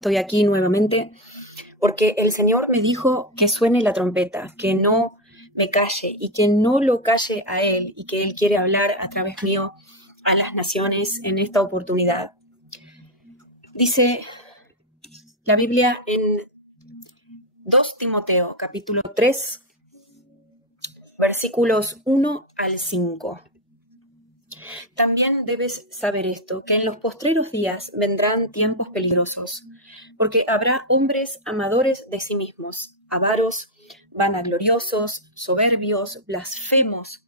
Estoy aquí nuevamente porque el Señor me dijo que suene la trompeta, que no me calle y que no lo calle a Él y que Él quiere hablar a través mío a las naciones en esta oportunidad. Dice la Biblia en 2 Timoteo, capítulo 3, versículos 1 al 5. También debes saber esto, que en los postreros días vendrán tiempos peligrosos, porque habrá hombres amadores de sí mismos, avaros, vanagloriosos, soberbios, blasfemos,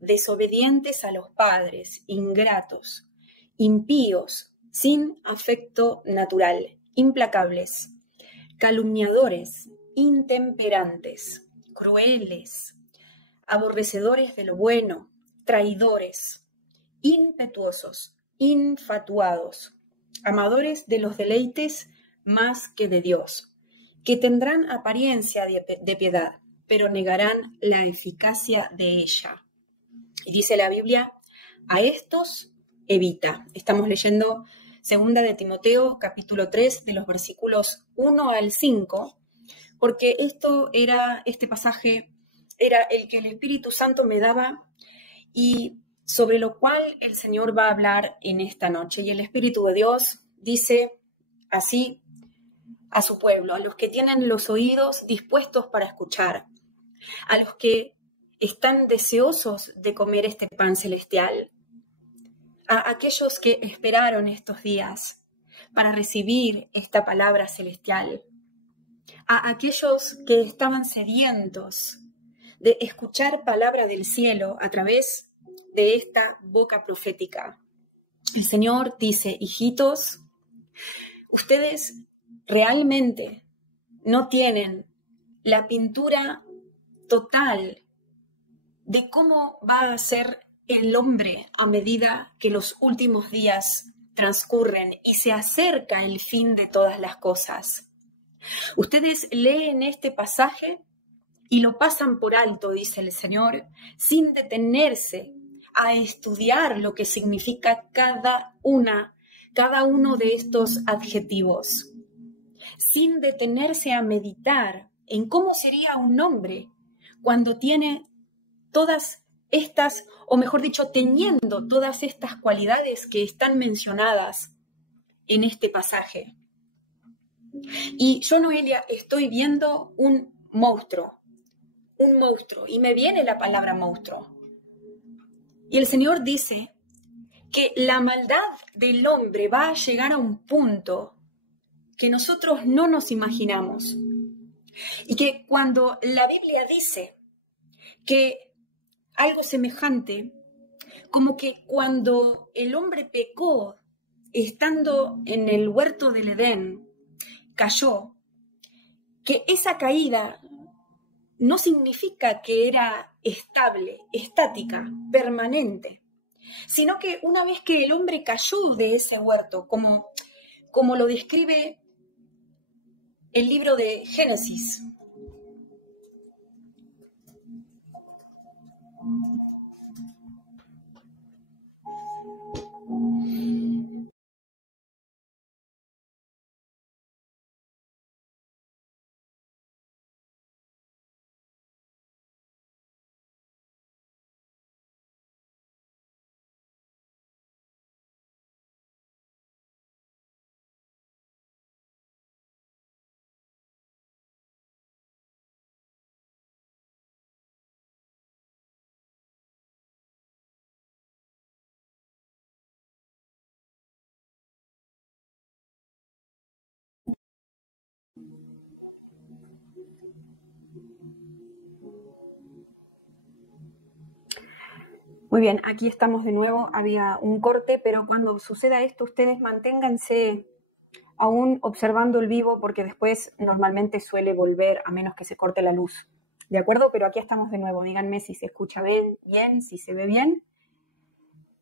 desobedientes a los padres, ingratos, impíos, sin afecto natural, implacables, calumniadores, intemperantes, crueles, aborrecedores de lo bueno, traidores, impetuosos, infatuados, amadores de los deleites más que de Dios, que tendrán apariencia de piedad, pero negarán la eficacia de ella. Y dice la Biblia, a estos evita. Estamos leyendo 2 de Timoteo, capítulo 3, de los versículos 1 al 5, porque este pasaje era el que el Espíritu Santo me daba y sobre lo cual el Señor va a hablar en esta noche. Y el Espíritu de Dios dice así a su pueblo, a los que tienen los oídos dispuestos para escuchar, a los que están deseosos de comer este pan celestial, a aquellos que esperaron estos días para recibir esta palabra celestial, a aquellos que estaban sedientos de escuchar palabra del cielo a través de esta boca profética. El Señor dice, hijitos, ustedes realmente no tienen la pintura total de cómo va a ser el hombre a medida que los últimos días transcurren y se acerca el fin de todas las cosas. Ustedes leen este pasaje y lo pasan por alto, dice el Señor, sin detenerse a estudiar lo que significa cada uno de estos adjetivos, sin detenerse a meditar en cómo sería un hombre cuando tiene todas estas, o mejor dicho, teniendo todas estas cualidades que están mencionadas en este pasaje. Y yo, Noelia, estoy viendo un monstruo, y me viene la palabra monstruo. Y el Señor dice que la maldad del hombre va a llegar a un punto que nosotros no nos imaginamos. Y que cuando la Biblia dice que algo semejante, como que cuando el hombre pecó, estando en el huerto del Edén, cayó, que esa caída no significa que era estable, estática, permanente, sino que una vez que el hombre cayó de ese huerto, como lo describe el libro de Génesis, muy bien, aquí estamos de nuevo, había un corte, pero cuando suceda esto, ustedes manténganse aún observando el vivo, porque después normalmente suele volver, a menos que se corte la luz, ¿de acuerdo? Pero aquí estamos de nuevo, díganme si se escucha bien, si se ve bien,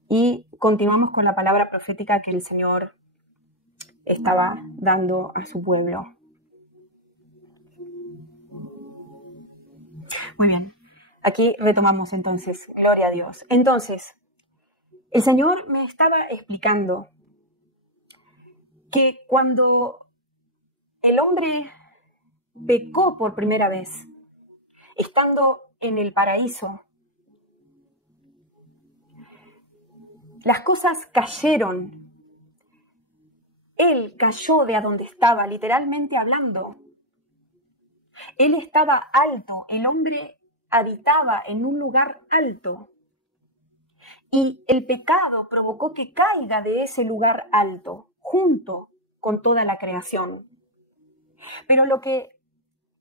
y continuamos con la palabra profética que el Señor estaba dando a su pueblo. Muy bien. Aquí retomamos entonces, gloria a Dios. Entonces, el Señor me estaba explicando que cuando el hombre pecó por primera vez, estando en el paraíso. Las cosas cayeron. Él cayó de a donde estaba, literalmente hablando. Él estaba alto, el hombre habitaba en un lugar alto. Y el pecado provocó que caiga de ese lugar alto, junto con toda la creación. Pero lo que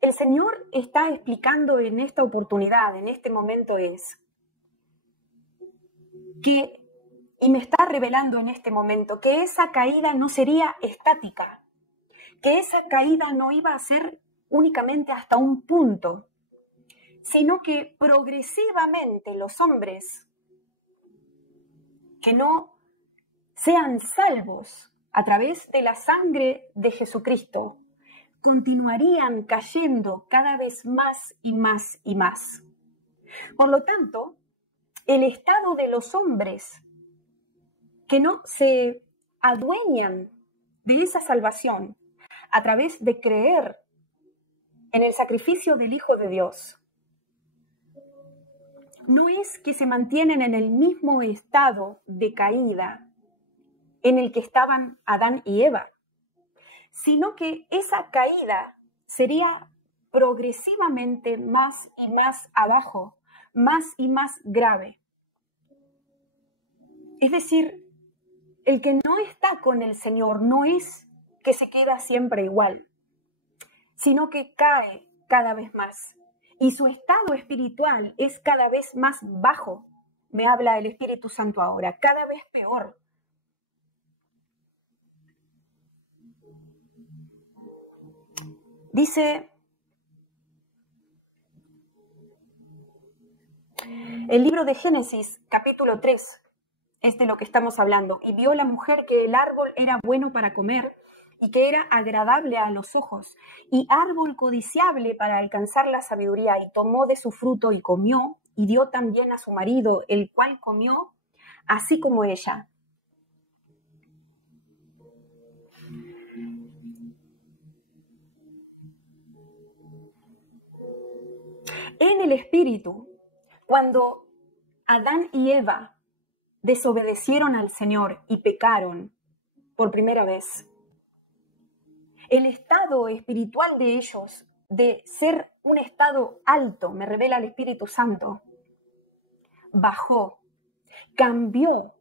el Señor está explicando en esta oportunidad, en este momento, es que, y me está revelando en este momento, que esa caída no sería estática, que esa caída no iba a ser únicamente hasta un punto, sino que progresivamente los hombres que no sean salvos a través de la sangre de Jesucristo, continuarían cayendo cada vez más y más y más. Por lo tanto, el estado de los hombres que no se adueñan de esa salvación a través de creer en el sacrificio del Hijo de Dios, no es que se mantienen en el mismo estado de caída en el que estaban Adán y Eva, sino que esa caída sería progresivamente más y más abajo, más y más grave. Es decir, el que no está con el Señor no es que se queda siempre igual, sino que cae cada vez más. Y su estado espiritual es cada vez más bajo. Me habla el Espíritu Santo ahora, cada vez peor. Dice el libro de Génesis, capítulo 3, es de lo que estamos hablando. Y vio la mujer que el árbol era bueno para comer y que era agradable a los ojos y árbol codiciable para alcanzar la sabiduría, y tomó de su fruto y comió, y dio también a su marido, el cual comió así como ella. En el espíritu, cuando Adán y Eva desobedecieron al Señor y pecaron por primera vez, el estado espiritual de ellos, de ser un estado alto, me revela el Espíritu Santo, bajó, cambió,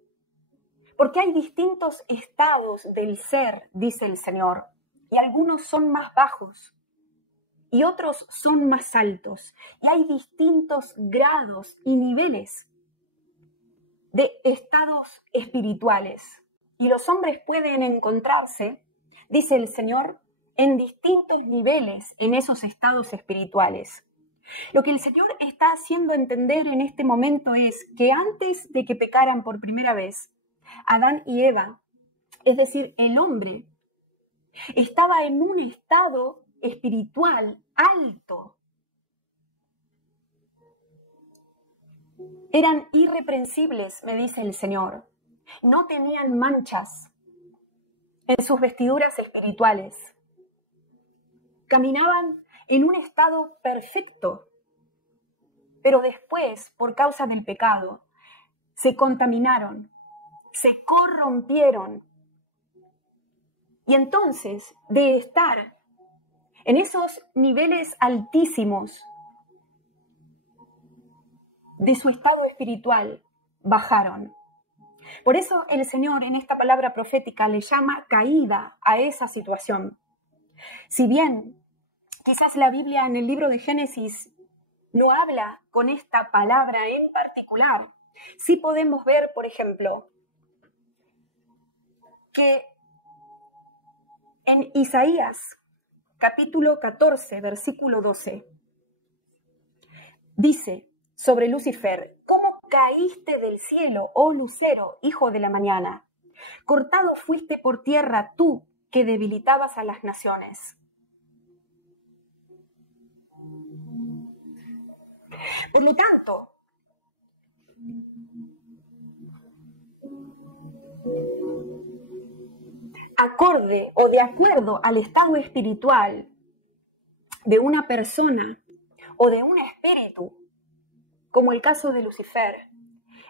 porque hay distintos estados del ser, dice el Señor, y algunos son más bajos y otros son más altos, y hay distintos grados y niveles de estados espirituales, y los hombres pueden encontrarse, dice el Señor, en distintos niveles en esos estados espirituales. Lo que el Señor está haciendo entender en este momento es que antes de que pecaran por primera vez, Adán y Eva, es decir, el hombre, estaba en un estado espiritual alto. Eran irreprensibles, me dice el Señor. No tenían manchas en sus vestiduras espirituales. Caminaban en un estado perfecto, pero después, por causa del pecado, se contaminaron, se corrompieron. Y entonces, de estar en esos niveles altísimos de su estado espiritual, bajaron. Por eso el Señor en esta palabra profética le llama caída a esa situación. Si bien quizás la Biblia en el libro de Génesis no habla con esta palabra en particular, sí podemos ver, por ejemplo, que en Isaías, capítulo 14, versículo 12, dice sobre Lucifer: ¿cómo caíste del cielo, oh lucero, hijo de la mañana? Cortado fuiste por tierra tú, que debilitabas a las naciones. Por lo tanto, acorde o de acuerdo al estado espiritual de una persona o de un espíritu, como el caso de Lucifer,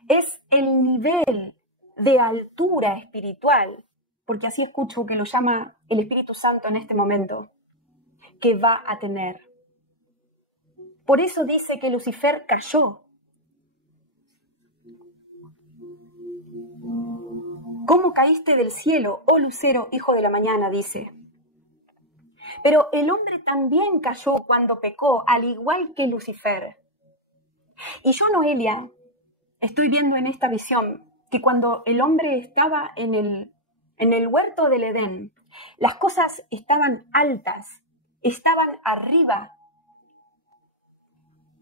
es el nivel de altura espiritual, porque así escucho que lo llama el Espíritu Santo en este momento, que va a tener. Por eso dice que Lucifer cayó. ¿Cómo caíste del cielo, oh lucero, hijo de la mañana?, dice. Pero el hombre también cayó cuando pecó, al igual que Lucifer. Y yo, Noelia, estoy viendo en esta visión que cuando el hombre estaba en el huerto del Edén, las cosas estaban altas, estaban arriba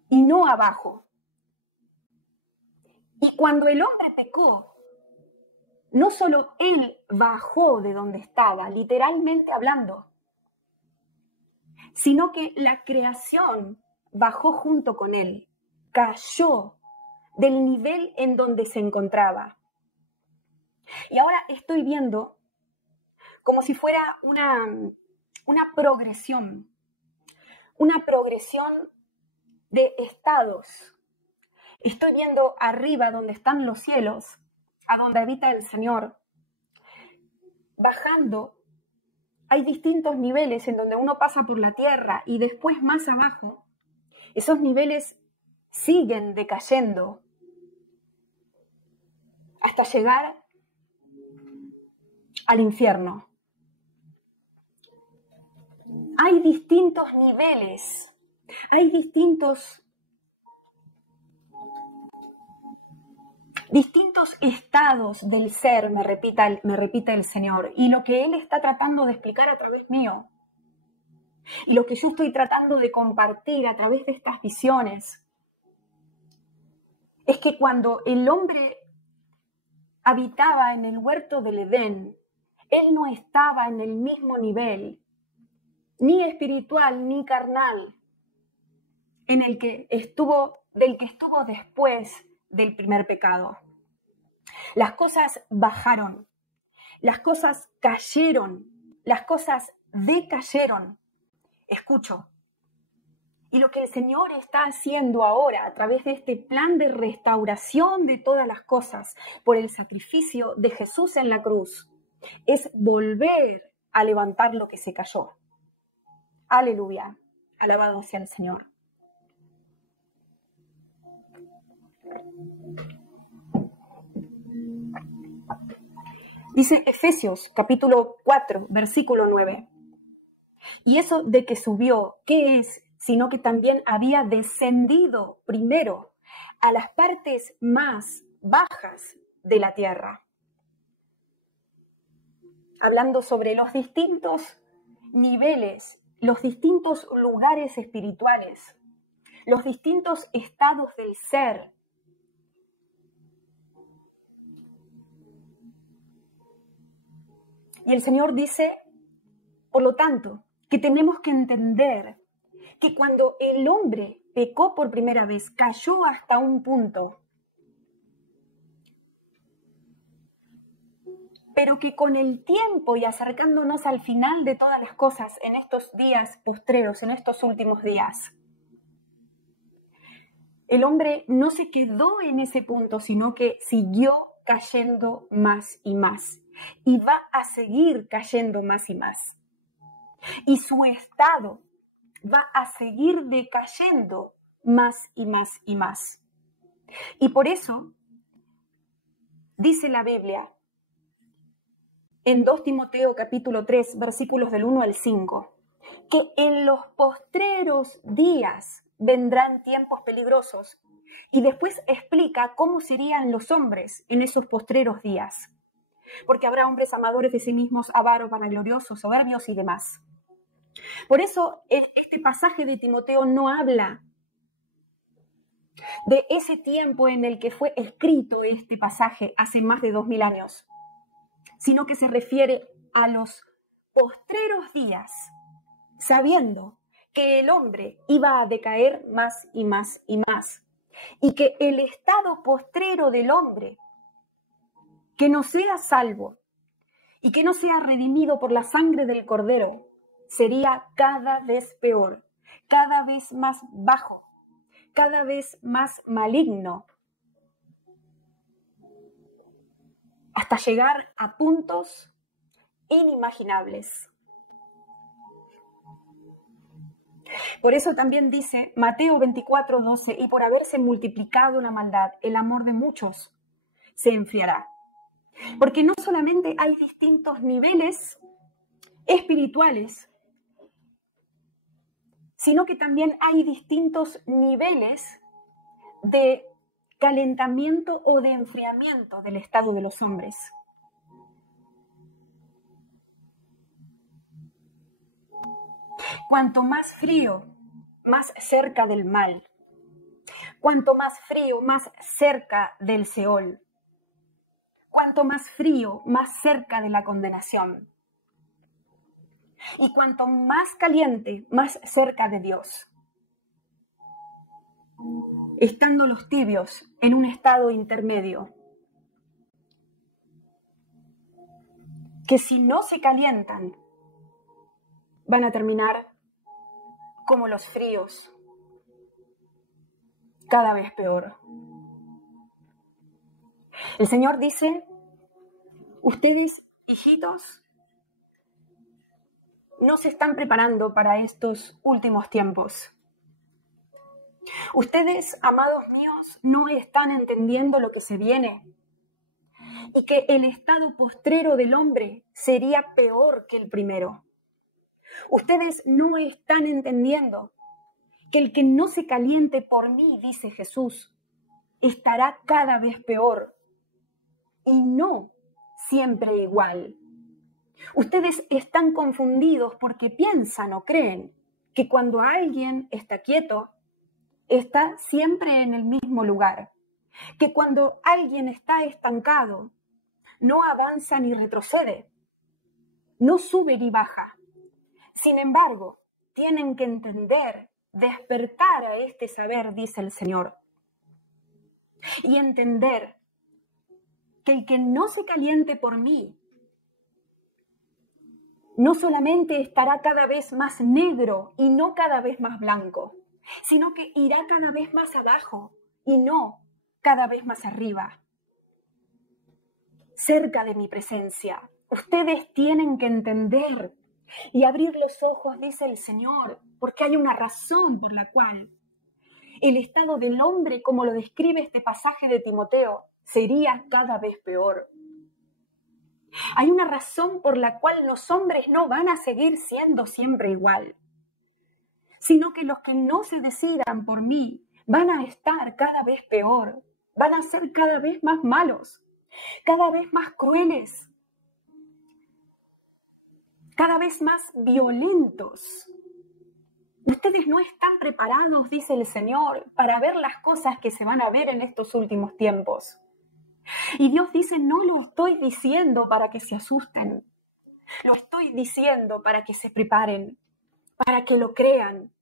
y no abajo. Y cuando el hombre pecó, no solo él bajó de donde estaba, literalmente hablando, sino que la creación bajó junto con él, cayó del nivel en donde se encontraba. Y ahora estoy viendo como si fuera una progresión de estados. Estoy viendo arriba donde están los cielos, a donde habita el Señor. Bajando, hay distintos niveles en donde uno pasa por la tierra y después más abajo, esos niveles siguen decayendo hasta llegar al infierno. Hay distintos niveles, hay distintos estados del ser, me repite el Señor, y lo que Él está tratando de explicar a través mío, y lo que yo estoy tratando de compartir a través de estas visiones, es que cuando el hombre habitaba en el huerto del Edén, él no estaba en el mismo nivel, ni espiritual ni carnal, del que estuvo después del primer pecado. Las cosas bajaron, las cosas cayeron, las cosas decayeron. Escucho. Y lo que el Señor está haciendo ahora a través de este plan de restauración de todas las cosas por el sacrificio de Jesús en la cruz es volver a levantar lo que se cayó. Aleluya. Alabado sea el Señor. Dice Efesios capítulo 4, versículo 9. Y eso de que subió, ¿qué es? Sino que también había descendido primero a las partes más bajas de la tierra. Hablando sobre los distintos niveles, los distintos lugares espirituales, los distintos estados del ser. Y el Señor dice, por lo tanto, que tenemos que entender que cuando el hombre pecó por primera vez, cayó hasta un punto, pero que con el tiempo y acercándonos al final de todas las cosas en estos días postreros, en estos últimos días, el hombre no se quedó en ese punto, sino que siguió cayendo más y más. Y va a seguir cayendo más y más. Y su estado va a seguir decayendo más y más y más. Y por eso dice la Biblia en 2 Timoteo capítulo 3, versículos del 1 al 5, que en los postreros días vendrán tiempos peligrosos. Y después explica cómo serían los hombres en esos postreros días. Porque habrá hombres amadores de sí mismos, avaros, vanagloriosos, soberbios y demás. Por eso este pasaje de Timoteo no habla de ese tiempo en el que fue escrito este pasaje hace más de 2000 años, sino que se refiere a los postreros días, sabiendo que el hombre iba a decaer más y más y más, y que el estado postrero del hombre que no sea salvo, y que no sea redimido por la sangre del Cordero, sería cada vez peor, cada vez más bajo, cada vez más maligno, hasta llegar a puntos inimaginables. Por eso también dice Mateo 24:12, y por haberse multiplicado la maldad, el amor de muchos se enfriará. Porque no solamente hay distintos niveles espirituales, sino que también hay distintos niveles de calentamiento o de enfriamiento del estado de los hombres. Cuanto más frío, más cerca del mal. Cuanto más frío, más cerca del Seol. Cuanto más frío, más cerca de la condenación. Y cuanto más caliente, más cerca de Dios. Estando los tibios en un estado intermedio, que si no se calientan, van a terminar como los fríos, cada vez peor. El Señor dice, ustedes, hijitos, no se están preparando para estos últimos tiempos. Ustedes, amados míos, no están entendiendo lo que se viene y que el estado postrero del hombre sería peor que el primero. Ustedes no están entendiendo que el que no se caliente por mí, dice Jesús, estará cada vez peor y no siempre igual. Ustedes están confundidos porque piensan o creen que cuando alguien está quieto, está siempre en el mismo lugar, que cuando alguien está estancado, no avanza ni retrocede, no sube ni baja. Sin embargo, tienen que entender, despertar a este saber, dice el Señor, y entender que el que no se caliente por mí, no solamente estará cada vez más negro y no cada vez más blanco, sino que irá cada vez más abajo y no cada vez más arriba. Cerca de mi presencia, ustedes tienen que entender y abrir los ojos, dice el Señor, porque hay una razón por la cual el estado del hombre, como lo describe este pasaje de Timoteo, sería cada vez peor. Hay una razón por la cual los hombres no van a seguir siendo siempre igual, sino que los que no se decidan por mí van a estar cada vez peor, van a ser cada vez más malos, cada vez más crueles, cada vez más violentos. Ustedes no están preparados, dice el Señor, para ver las cosas que se van a ver en estos últimos tiempos. Y Dios dice, no lo estoy diciendo para que se asusten, lo estoy diciendo para que se preparen, para que lo crean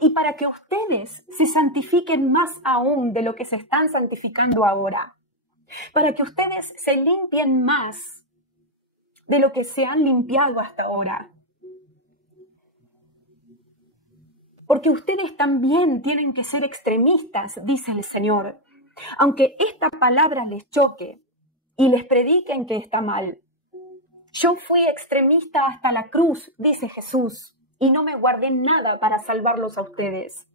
y para que ustedes se santifiquen más aún de lo que se están santificando ahora, para que ustedes se limpien más de lo que se han limpiado hasta ahora. Porque ustedes también tienen que ser extremistas, dice el Señor, aunque esta palabra les choque y les prediquen que está mal. Yo fui extremista hasta la cruz, dice Jesús, y no me guardé nada para salvarlos a ustedes.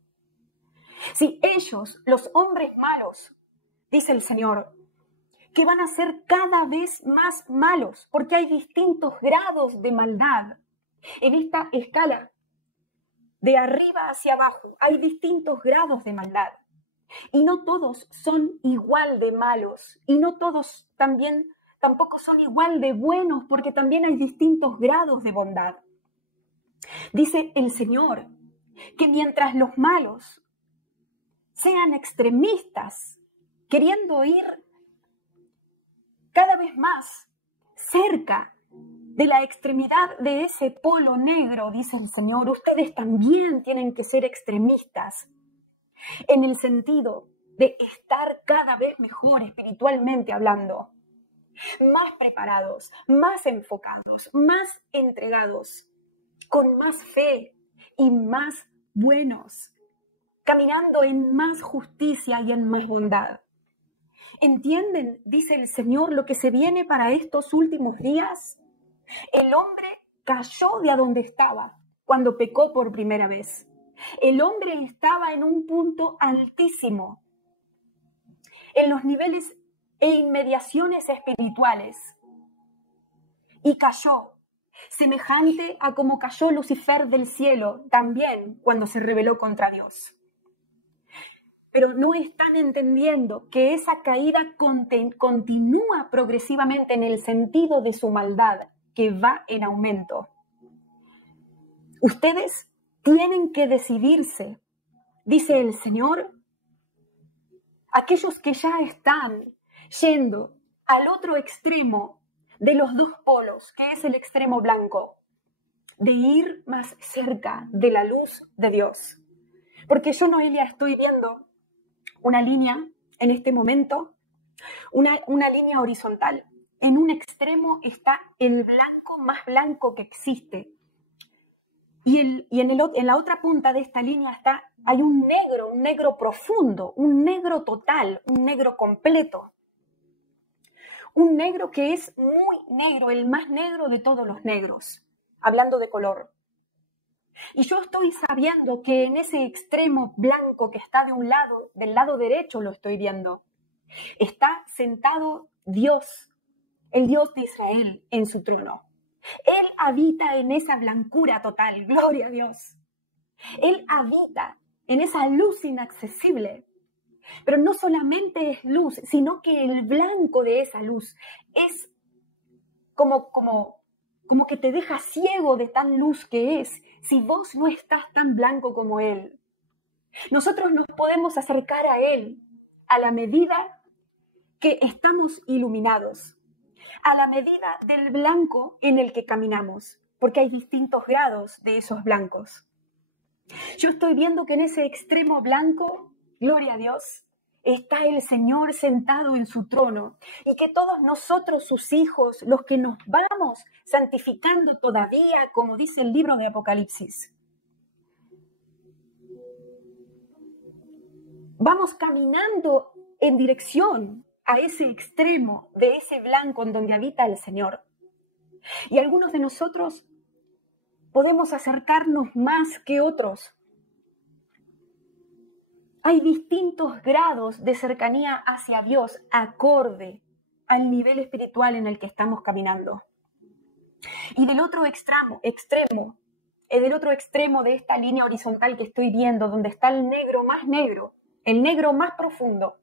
Si ellos, los hombres malos, dice el Señor, que van a ser cada vez más malos, porque hay distintos grados de maldad en esta escala. De arriba hacia abajo, hay distintos grados de maldad. Y no todos son igual de malos. Y no todos tampoco son igual de buenos, porque también hay distintos grados de bondad. Dice el Señor que mientras los malos sean extremistas, queriendo ir cada vez más cerca de la extremidad de ese polo negro, dice el Señor, ustedes también tienen que ser extremistas en el sentido de estar cada vez mejor espiritualmente hablando. más preparados, más enfocados, más entregados, con más fe y más buenos, caminando en más justicia y en más bondad. ¿Entienden, dice el Señor, lo que se viene para estos últimos días? El hombre cayó de a donde estaba cuando pecó por primera vez. El hombre estaba en un punto altísimo, en los niveles e inmediaciones espirituales, y cayó, semejante a como cayó Lucifer del cielo también cuando se rebeló contra Dios. Pero no están entendiendo que esa caída continúa progresivamente en el sentido de su maldad, que va en aumento. Ustedes tienen que decidirse, dice el Señor, aquellos que ya están yendo al otro extremo de los dos polos, que es el extremo blanco, de ir más cerca de la luz de Dios. Porque yo, Noelia, estoy viendo una línea en este momento, una línea horizontal. En un extremo está el blanco más blanco que existe. Y en la otra punta de esta línea hay un negro profundo, un negro total, un negro completo. Un negro que es muy negro, el más negro de todos los negros, hablando de color. Y yo estoy sabiendo que en ese extremo blanco que está de un lado, del lado derecho lo estoy viendo, está sentado Dios, el Dios de Israel, en su trono. Él habita en esa blancura total, gloria a Dios. Él habita en esa luz inaccesible. Pero no solamente es luz, sino que el blanco de esa luz es como que te deja ciego de tan luz que es, si vos no estás tan blanco como Él. Nosotros nos podemos acercar a Él a la medida que estamos iluminados, a la medida del blanco en el que caminamos, porque hay distintos grados de esos blancos. Yo estoy viendo que en ese extremo blanco, gloria a Dios, está el Señor sentado en su trono, y que todos nosotros, sus hijos, los que nos vamos santificando todavía, como dice el libro de Apocalipsis, vamos caminando en dirección a ese extremo de ese blanco en donde habita el Señor. Y algunos de nosotros podemos acercarnos más que otros. Hay distintos grados de cercanía hacia Dios acorde al nivel espiritual en el que estamos caminando. Y del otro extremo de esta línea horizontal que estoy viendo, donde está el negro, el negro más profundo,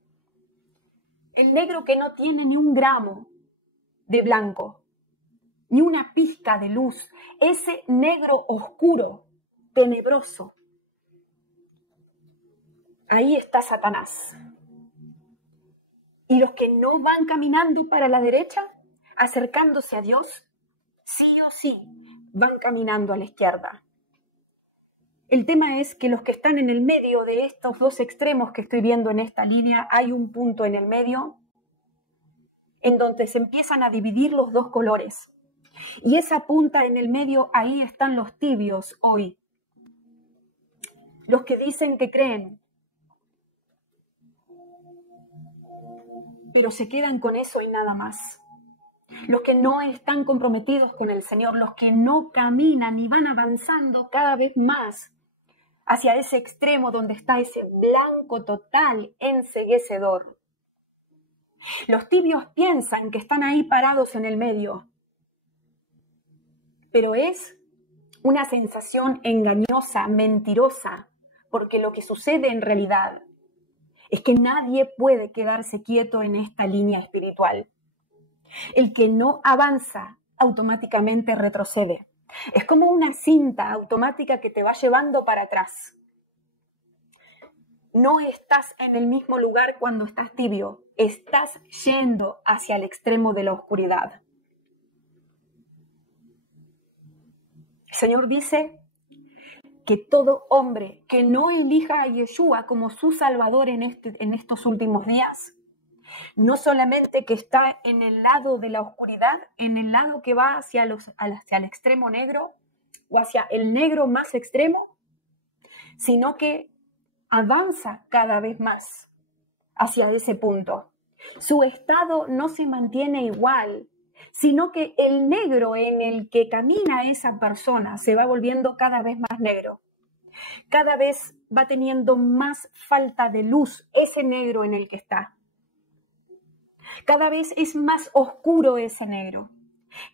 el negro que no tiene ni un gramo de blanco, ni una pizca de luz, ese negro oscuro, tenebroso. Ahí está Satanás. Y los que no van caminando para la derecha, acercándose a Dios, sí o sí van caminando a la izquierda. El tema es que los que están en el medio de estos dos extremos que estoy viendo en esta línea, hay un punto en el medio en donde se empiezan a dividir los dos colores. Y esa punta en el medio, ahí están los tibios hoy. Los que dicen que creen, pero se quedan con eso y nada más. Los que no están comprometidos con el Señor, los que no caminan y van avanzando cada vez más hacia ese extremo donde está ese blanco total enceguecedor. Los tibios piensan que están ahí parados en el medio, pero es una sensación engañosa, mentirosa, porque lo que sucede en realidad es que nadie puede quedarse quieto en esta línea espiritual. El que no avanza automáticamente retrocede. Es como una cinta automática que te va llevando para atrás. No estás en el mismo lugar cuando estás tibio, estás yendo hacia el extremo de la oscuridad. El Señor dice que todo hombre que no elija a Yeshua como su Salvador en estos últimos días No solamente que está en el lado de la oscuridad, en el lado que va hacia el extremo negro o hacia el negro más extremo, sino que avanza cada vez más hacia ese punto. Su estado no se mantiene igual, sino que el negro en el que camina esa persona se va volviendo cada vez más negro. Cada vez va teniendo más falta de luz ese negro en el que está. Cada vez es más oscuro ese negro.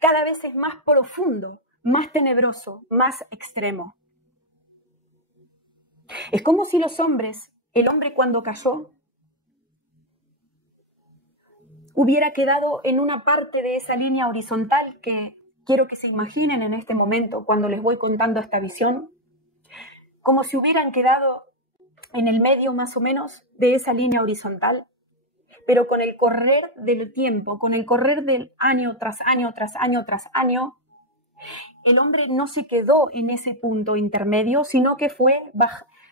Cada vez es más profundo, más tenebroso, más extremo. Es como si el hombre cuando cayó, hubiera quedado en una parte de esa línea horizontal que quiero que se imaginen en este momento cuando les voy contando esta visión, como si hubieran quedado en el medio más o menos de esa línea horizontal, pero con el correr del tiempo, con el correr del año tras año, tras año, tras año, el hombre no se quedó en ese punto intermedio, sino que fue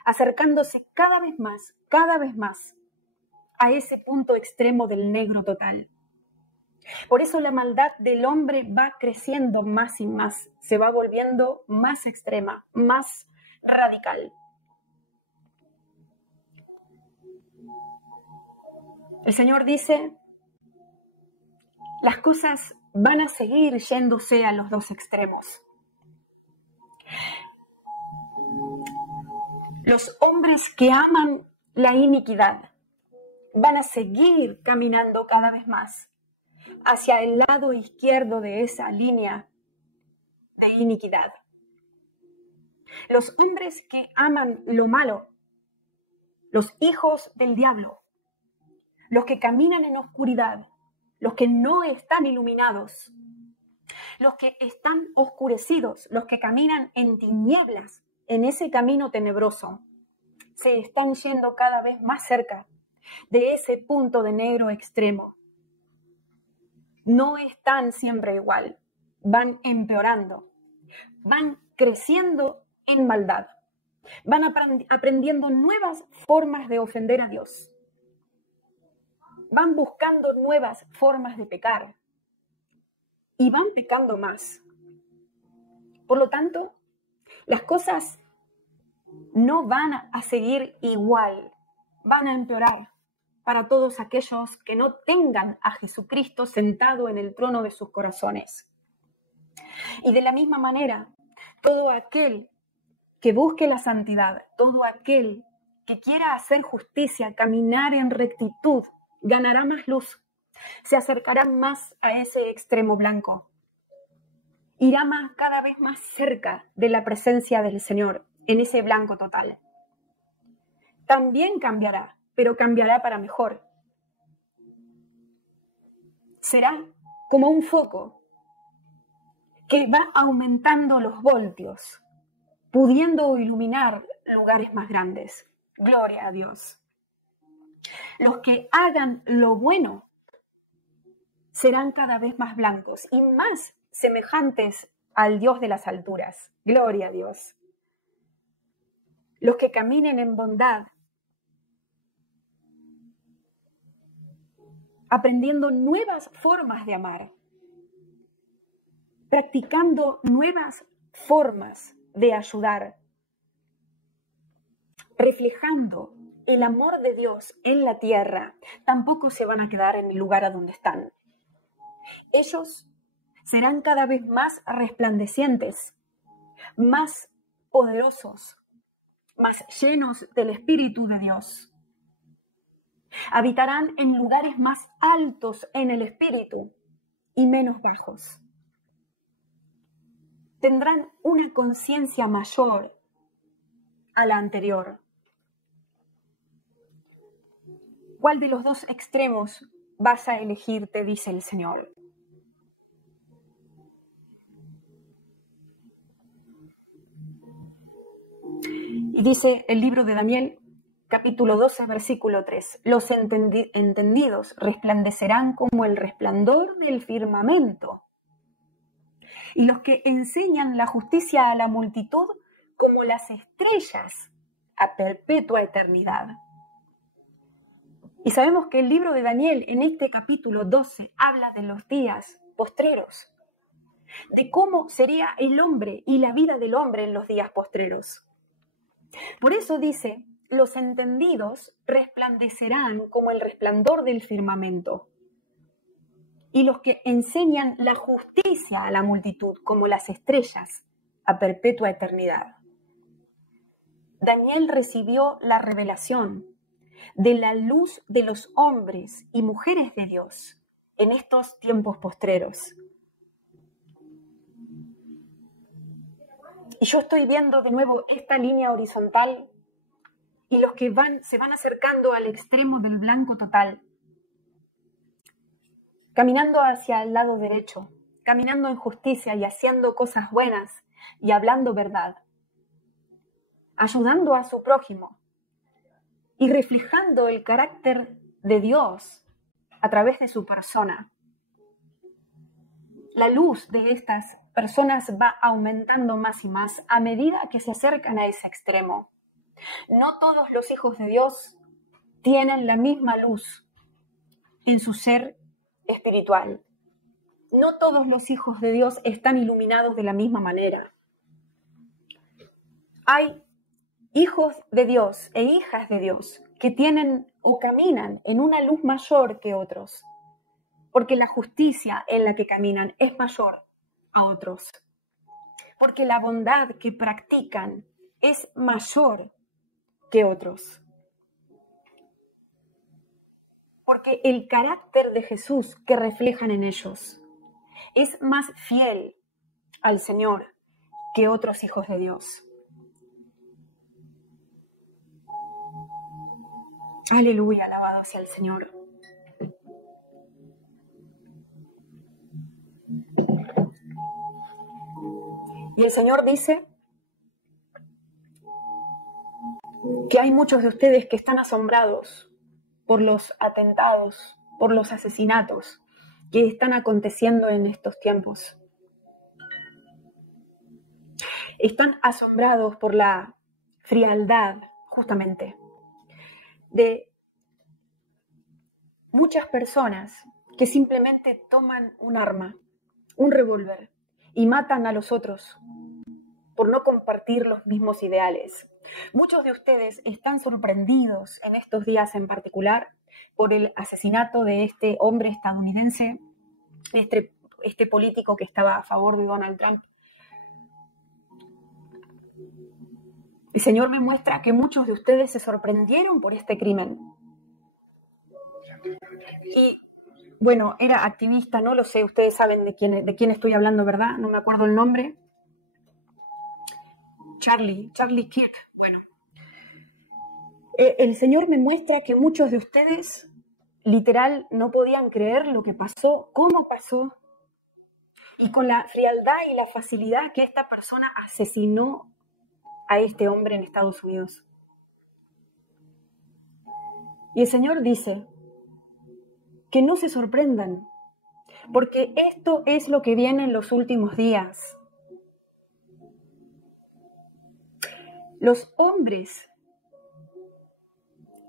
acercándose cada vez más a ese punto extremo del negro total. Por eso la maldad del hombre va creciendo más y más, se va volviendo más extrema, más radical. El Señor dice, las cosas van a seguir yéndose a los dos extremos. Los hombres que aman la iniquidad van a seguir caminando cada vez más hacia el lado izquierdo de esa línea de iniquidad. Los hombres que aman lo malo, los hijos del diablo, los que caminan en oscuridad, los que no están iluminados, los que están oscurecidos, los que caminan en tinieblas, en ese camino tenebroso, se están yendo cada vez más cerca de ese punto de negro extremo. No están siempre igual, van empeorando, van creciendo en maldad, van aprendiendo nuevas formas de ofender a Dios, van buscando nuevas formas de pecar y van pecando más. Por lo tanto, las cosas no van a seguir igual, van a empeorar para todos aquellos que no tengan a Jesucristo sentado en el trono de sus corazones. Y de la misma manera, todo aquel que busque la santidad, todo aquel que quiera hacer justicia, caminar en rectitud, ganará más luz, se acercará más a ese extremo blanco, irá cada vez más cerca de la presencia del Señor en ese blanco total. También cambiará, pero cambiará para mejor. Será como un foco que va aumentando los voltios, pudiendo iluminar lugares más grandes. Gloria a Dios. Los que hagan lo bueno serán cada vez más blancos y más semejantes al Dios de las alturas. Gloria a Dios. Los que caminen en bondad, aprendiendo nuevas formas de amar, practicando nuevas formas de ayudar, reflejando el amor de Dios en la tierra, tampoco se van a quedar en el lugar a donde están. Ellos serán cada vez más resplandecientes, más poderosos, más llenos del Espíritu de Dios. Habitarán en lugares más altos en el Espíritu y menos bajos. Tendrán una conciencia mayor a la anterior. ¿Cuál de los dos extremos vas a elegir? Te dice el Señor. Y dice el libro de Daniel, capítulo 12, versículo 3. Los entendidos resplandecerán como el resplandor del firmamento, y los que enseñan la justicia a la multitud como las estrellas a perpetua eternidad. Y sabemos que el libro de Daniel, en este capítulo 12, habla de los días postreros, de cómo sería el hombre y la vida del hombre en los días postreros. Por eso dice, los entendidos resplandecerán como el resplandor del firmamento, y los que enseñan la justicia a la multitud como las estrellas a perpetua eternidad. Daniel recibió la revelación de la luz de los hombres y mujeres de Dios en estos tiempos postreros. Y yo estoy viendo de nuevo esta línea horizontal y los que se van acercando al extremo del blanco total, caminando hacia el lado derecho, caminando en justicia y haciendo cosas buenas y hablando verdad, ayudando a su prójimo y reflejando el carácter de Dios a través de su persona. La luz de estas personas va aumentando más y más a medida que se acercan a ese extremo. No todos los hijos de Dios tienen la misma luz en su ser espiritual. No todos los hijos de Dios están iluminados de la misma manera. Hay hijos de Dios e hijas de Dios que tienen o caminan en una luz mayor que otros, porque la justicia en la que caminan es mayor a otros, porque la bondad que practican es mayor que otros, porque el carácter de Jesús que reflejan en ellos es más fiel al Señor que otros hijos de Dios. Aleluya, alabado sea el Señor. Y el Señor dice que hay muchos de ustedes que están asombrados por los atentados, por los asesinatos que están aconteciendo en estos tiempos. Están asombrados por la frialdad, justamente, de muchas personas que simplemente toman un arma, un revólver, y matan a los otros por no compartir los mismos ideales. Muchos de ustedes están sorprendidos en estos días en particular por el asesinato de este hombre estadounidense, este político que estaba a favor de Donald Trump. El Señor me muestra que muchos de ustedes se sorprendieron por este crimen. Y bueno, era activista, no lo sé, ustedes saben de quién estoy hablando, ¿verdad? No me acuerdo el nombre. Charlie Kirk. Bueno, el Señor me muestra que muchos de ustedes literal no podían creer lo que pasó, cómo pasó, y con la frialdad y la facilidad que esta persona asesinó a este hombre en Estados Unidos. Y el Señor dice que no se sorprendan, porque esto es lo que viene en los últimos días. Los hombres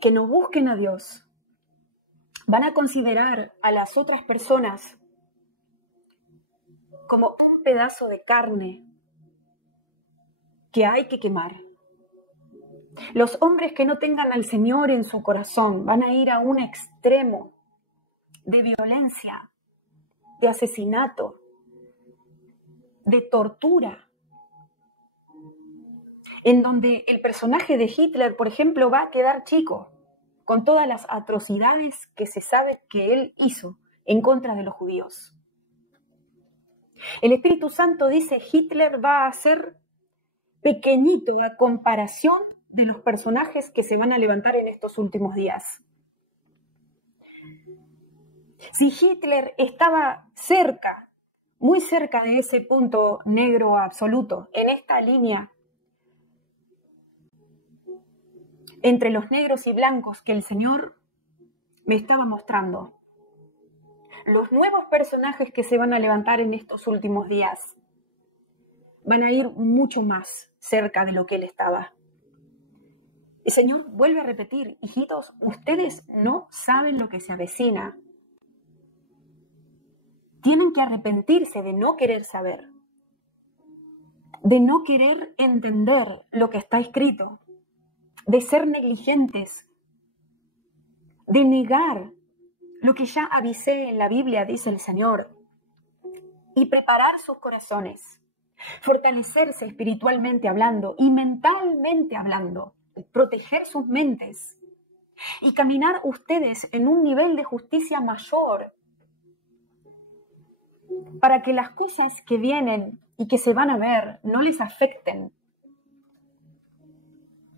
que no busquen a Dios van a considerar a las otras personas como un pedazo de carne que hay que quemar. Los hombres que no tengan al Señor en su corazón van a ir a un extremo de violencia, de asesinato, de tortura, en donde el personaje de Hitler, por ejemplo, va a quedar chico, con todas las atrocidades que se sabe que él hizo en contra de los judíos. El Espíritu Santo dice, Hitler va a ser pequeñito a comparación de los personajes que se van a levantar en estos últimos días. Si Hitler estaba cerca, muy cerca de ese punto negro absoluto, en esta línea entre los negros y blancos que el Señor me estaba mostrando, los nuevos personajes que se van a levantar en estos últimos días van a ir mucho más cerca de lo que él estaba. El Señor vuelve a repetir, hijitos, ustedes no saben lo que se avecina. Tienen que arrepentirse de no querer saber, de no querer entender lo que está escrito, de ser negligentes, de negar lo que ya avisé en la Biblia, dice el Señor, y preparar sus corazones, fortalecerse espiritualmente hablando y mentalmente hablando, proteger sus mentes y caminar ustedes en un nivel de justicia mayor para que las cosas que vienen y que se van a ver no les afecten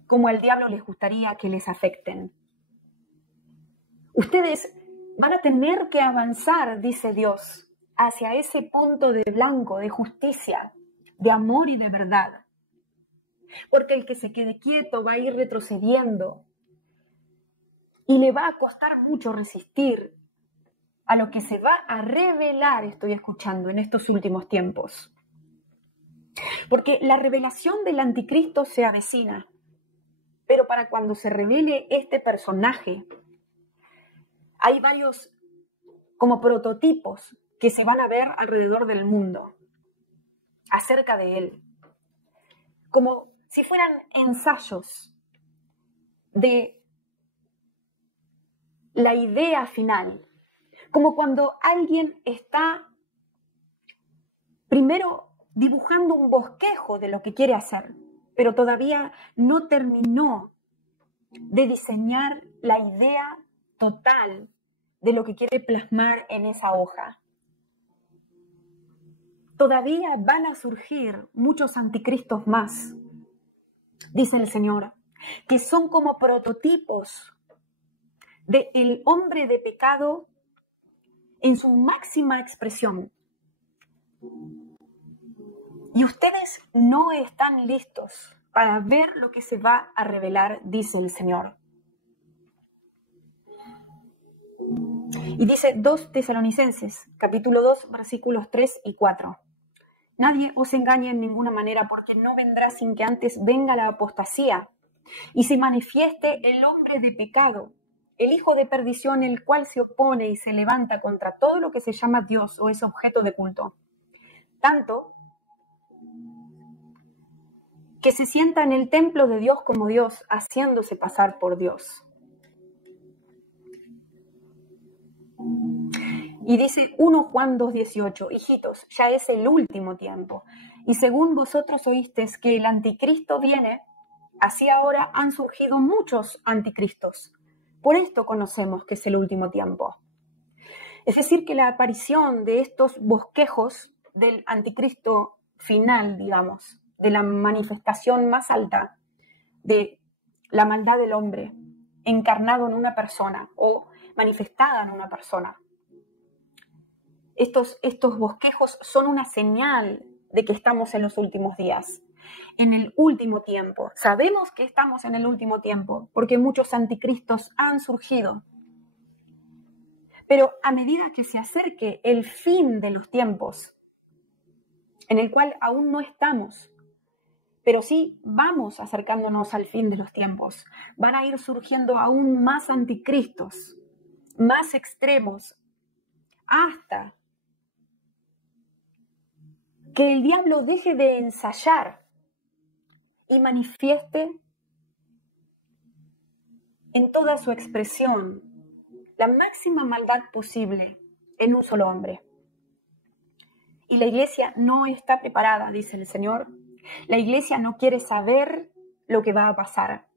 como al diablo les gustaría que les afecten. Ustedes van a tener que avanzar, dice Dios, hacia ese punto de blanco, de justicia, de amor y de verdad. Porque el que se quede quieto va a ir retrocediendo y le va a costar mucho resistir a lo que se va a revelar, estoy escuchando, en estos últimos tiempos. Porque la revelación del anticristo se avecina, pero para cuando se revele este personaje, hay varios como prototipos que se van a ver alrededor del mundo acerca de él, como si fueran ensayos de la idea final, como cuando alguien está primero dibujando un bosquejo de lo que quiere hacer, pero todavía no terminó de diseñar la idea total de lo que quiere plasmar en esa hoja. Todavía van a surgir muchos anticristos más, dice el Señor, que son como prototipos del hombre de pecado en su máxima expresión. Y ustedes no están listos para ver lo que se va a revelar, dice el Señor. Y dice 2 Tesalonicenses, capítulo 2, versículos 3 y 4. Nadie os engañe en ninguna manera, porque no vendrá sin que antes venga la apostasía y se manifieste el hombre de pecado, el hijo de perdición, el cual se opone y se levanta contra todo lo que se llama Dios o es objeto de culto, tanto que se sienta en el templo de Dios como Dios, haciéndose pasar por Dios. Y dice 1 Juan 2:18, hijitos, ya es el último tiempo, y según vosotros oísteis que el anticristo viene, así ahora han surgido muchos anticristos. Por esto conocemos que es el último tiempo. Es decir, que la aparición de estos bosquejos del anticristo final, digamos, de la manifestación más alta de la maldad del hombre, encarnado en una persona o manifestada en una persona. Estos bosquejos son una señal de que estamos en los últimos días, en el último tiempo. Sabemos que estamos en el último tiempo porque muchos anticristos han surgido. Pero a medida que se acerque el fin de los tiempos, en el cual aún no estamos, pero sí vamos acercándonos al fin de los tiempos, van a ir surgiendo aún más anticristos, más extremos, hasta que el diablo deje de ensayar y manifieste en toda su expresión la máxima maldad posible en un solo hombre. Y la iglesia no está preparada, dice el Señor. La iglesia no quiere saber lo que va a pasar,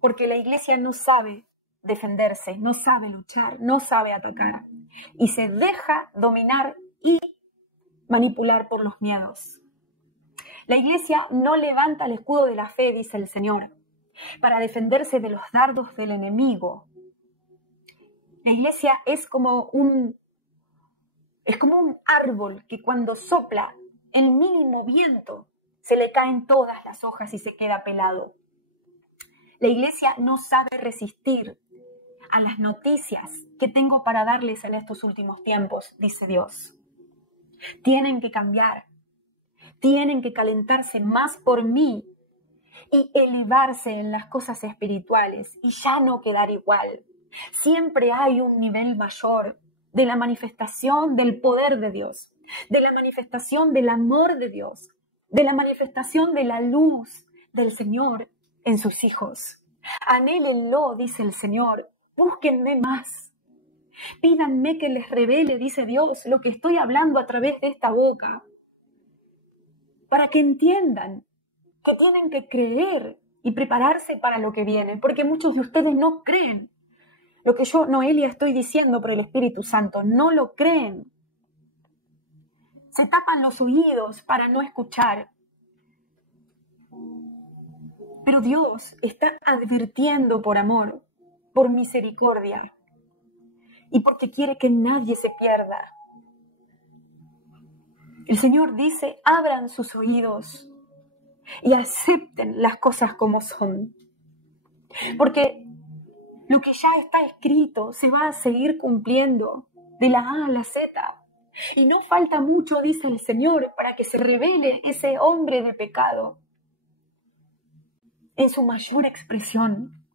porque la iglesia no sabe defenderse, no sabe luchar, no sabe atacar, y se deja dominar y manipular por los miedos. La iglesia no levanta el escudo de la fe, dice el Señor, para defenderse de los dardos del enemigo. La iglesia es como un árbol que cuando sopla el mínimo viento se le caen todas las hojas y se queda pelado. La iglesia no sabe resistir a las noticias que tengo para darles en estos últimos tiempos, dice Dios. Tienen que cambiar, tienen que calentarse más por mí y elevarse en las cosas espirituales y ya no quedar igual. Siempre hay un nivel mayor de la manifestación del poder de Dios, de la manifestación del amor de Dios, de la manifestación de la luz del Señor en sus hijos. Anhélenlo, dice el Señor, búsquenme más. Pídanme que les revele, dice Dios, lo que estoy hablando a través de esta boca, para que entiendan que tienen que creer y prepararse para lo que viene, porque muchos de ustedes no creen lo que yo, Noelia, estoy diciendo por el Espíritu Santo, no lo creen. Se tapan los oídos para no escuchar. Pero Dios está advirtiendo por amor, por misericordia, y porque quiere que nadie se pierda. El Señor dice, abran sus oídos y acepten las cosas como son. Porque lo que ya está escrito se va a seguir cumpliendo de la A a la Z. Y no falta mucho, dice el Señor, para que se revele ese hombre de pecado en su mayor expresión.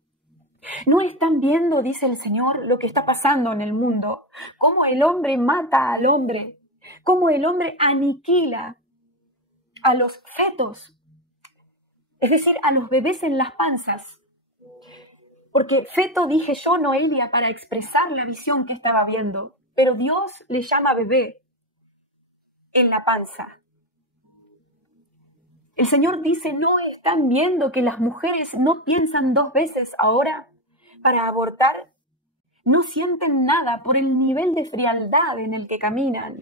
¿No están viendo, dice el Señor, lo que está pasando en el mundo? Cómo el hombre mata al hombre, cómo el hombre aniquila a los fetos, es decir, a los bebés en las panzas. Porque feto dije yo, Noelia, para expresar la visión que estaba viendo, pero Dios le llama bebé en la panza. El Señor dice, ¿no están viendo que las mujeres no piensan 2 veces ahora para abortar? No sienten nada por el nivel de frialdad en el que caminan.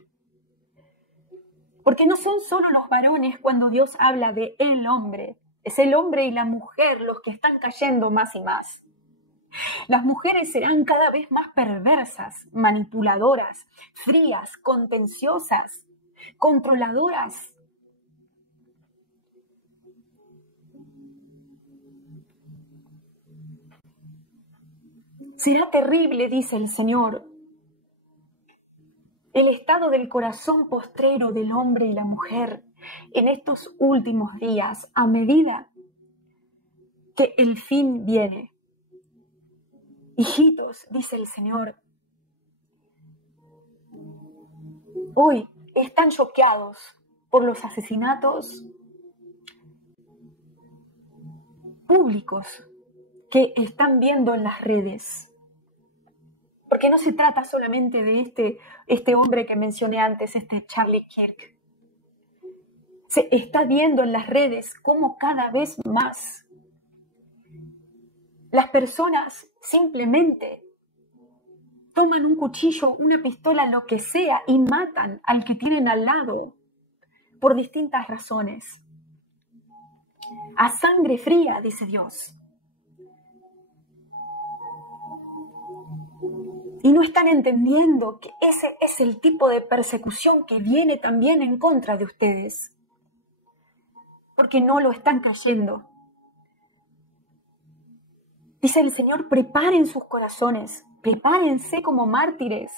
Porque no son solo los varones cuando Dios habla de el hombre. Es el hombre y la mujer los que están cayendo más y más. Las mujeres serán cada vez más perversas, manipuladoras, frías, contenciosas, controladoras. Será terrible, dice el Señor, el estado del corazón postrero del hombre y la mujer en estos últimos días, a medida que el fin viene. Hijitos, dice el Señor, hoy están choqueados por los asesinatos públicos que están viendo en las redes. Porque no se trata solamente de este hombre que mencioné antes, Charlie Kirk. Se está viendo en las redes cómo cada vez más las personas simplemente toman un cuchillo, una pistola, lo que sea, y matan al que tienen al lado por distintas razones. A sangre fría, dice Dios. Y no están entendiendo que ese es el tipo de persecución que viene también en contra de ustedes. Porque no lo están creyendo. Dice el Señor, preparen sus corazones, prepárense como mártires,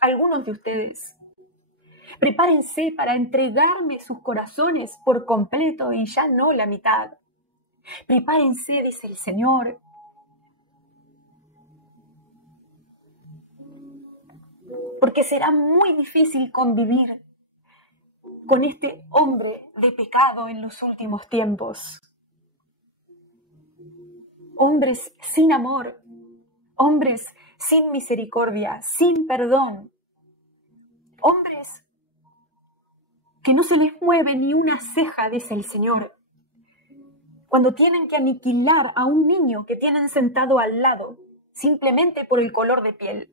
algunos de ustedes. Prepárense para entregarme sus corazones por completo y ya no la mitad. Prepárense, dice el Señor. Porque será muy difícil convivir con este hombre de pecado en los últimos tiempos. Hombres sin amor, hombres sin misericordia, sin perdón. Hombres que no se les mueve ni una ceja, dice el Señor. Cuando tienen que aniquilar a un niño que tienen sentado al lado, simplemente por el color de piel.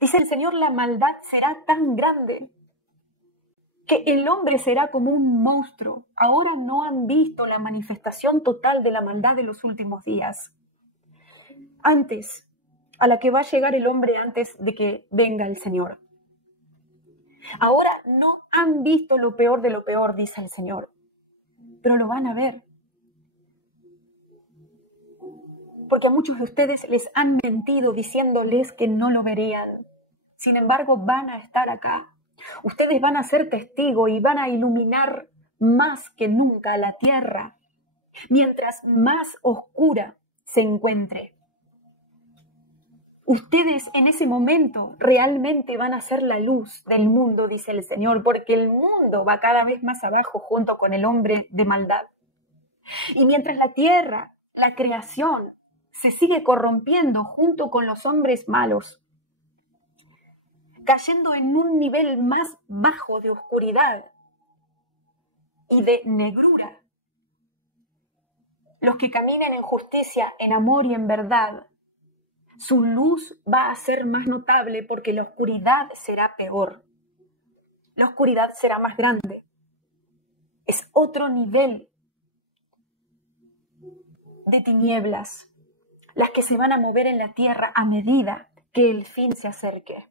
Dice el Señor, la maldad será tan grande que el hombre será como un monstruo. Ahora no han visto la manifestación total de la maldad de los últimos días. Antes, a la que va a llegar el hombre antes de que venga el Señor. Ahora no han visto lo peor de lo peor, dice el Señor, pero lo van a ver. Porque a muchos de ustedes les han mentido diciéndoles que no lo verían. Sin embargo, van a estar acá. Ustedes van a ser testigos y van a iluminar más que nunca la tierra, mientras más oscura se encuentre. Ustedes en ese momento realmente van a ser la luz del mundo, dice el Señor, porque el mundo va cada vez más abajo junto con el hombre de maldad. Y mientras la tierra, la creación, se sigue corrompiendo junto con los hombres malos, cayendo en un nivel más bajo de oscuridad y de negrura, los que caminan en justicia, en amor y en verdad, su luz va a ser más notable porque la oscuridad será peor. La oscuridad será más grande. Es otro nivel de tinieblas, las que se van a mover en la tierra a medida que el fin se acerque.